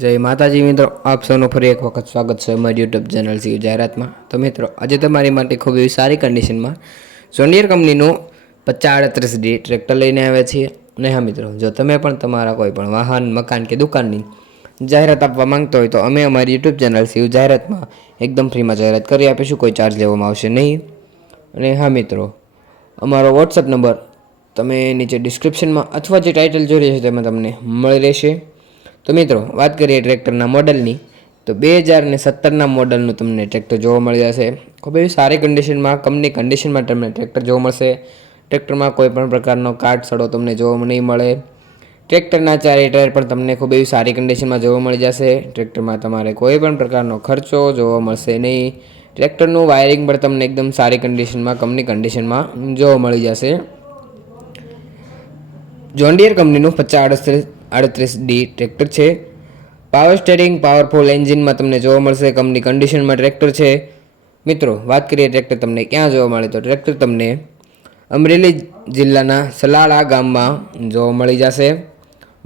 જય માતાજી મિત્રો, આપ સૌનું ફરી એક વખત સ્વાગત છે અમારી યુટ્યુબ ચેનલ સીયુ જાહેરાતમાં। તો મિત્રો, આજે તમારી માટે ખૂબ એવી સારી કન્ડિશનમાં જોન્ડિયર કંપનીનું 5038D ટ્રેક્ટર લઈને આવ્યા છીએ। અને હા મિત્રો, જો તમે પણ તમારા કોઈ પણ વાહન, મકાન કે દુકાનની જાહેરાત આપવા માંગતા હોય તો અમે અમારી યુટ્યુબ ચેનલ સીયુ જાહેરાતમાં એકદમ ફ્રીમાં જાહેરાત કરી આપીશું, કોઈ ચાર્જ લેવામાં આવશે નહીં। અને હા મિત્રો, અમારો વોટ્સઅપ નંબર તમે નીચે ડિસ્ક્રિપ્શનમાં અથવા જે ટાઇટલ જોઈ રહ્યા છે તેમાં તમને મળી રહેશે। તો મિત્રો, વાત કરીએ ટ્રેક્ટરના મોડલની તો 2017ના મોડલનું તમને ટ્રેક્ટર જોવા મળી જશે। ખૂબ એવી સારી કન્ડિશનમાં, કંપની કન્ડિશનમાં તમને ટ્રેક્ટર જોવા મળશે। ટ્રેક્ટરમાં કોઈ પણ પ્રકારનો કાટ સડો તમને જોવા નહીં મળે। ટ્રેક્ટરના ચારે ટાયર પણ તમને ખૂબ એવી સારી કન્ડિશનમાં જોવા મળી જશે। ટ્રેક્ટરમાં તમારે કોઈ પણ પ્રકારનો ખર્ચો જોવા મળશે નહીં। ટ્રેક્ટરનું વાયરિંગ પણ તમને એકદમ સારી કન્ડિશનમાં, કંપની કન્ડિશનમાં જોવા મળી જશે। જોન્ડિયર કંપનીનું 5038D ટ્રેક્ટર છે। પાવર સ્ટેરિંગ, પાવરફુલ એન્જિનમાં તમને જોવા મળશે, કંપની કન્ડિશનમાં ટ્રેક્ટર છે। મિત્રો, વાત કરીએ ટ્રેક્ટર તમને ક્યાં જોવા મળે તો ટ્રેક્ટર તમને અમરેલી જિલ્લાના સલાળા ગામમાં જોવા મળી જશે।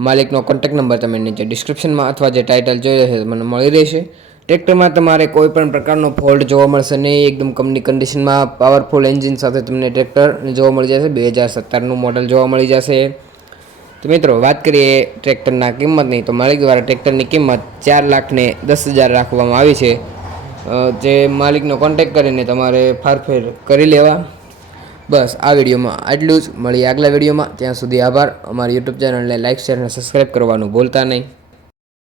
માલિકનો કોન્ટેક્ટ નંબર તમે નીચે ડિસ્ક્રિપ્શનમાં અથવા જે ટાઇટલ જોઈ રહેશે મને મળી રહેશે। ટ્રેક્ટરમાં તમારે કોઈ પણ પ્રકારનો ફોલ્ટ જોવા મળશે નહીં, એકદમ કંપની કન્ડિશનમાં પાવરફુલ એન્જિન સાથે તમને ટ્રેક્ટર જોવા મળી જશે। 2017નું મોડલ જોવા મળી જશે। તો મિત્રો, વાત કરીએ ટ્રેક્ટરના કિંમતની તો માલિક દ્વારા ટ્રેક્ટરની કિંમત 4,10,000 રાખવામાં આવી છે। જે માલિકનો કોન્ટેક્ટ કરીને તમારે ફારફેર કરી લેવા। બસ આ વિડીયોમાં આટલું જ, મળીએ આગલા વિડીયોમાં। ત્યાં સુધી આભાર। અમારી યુટ્યુબ ચેનલને લાઇક, શેર અને સબસ્ક્રાઈબ કરવાનું ભૂલતા નહીં।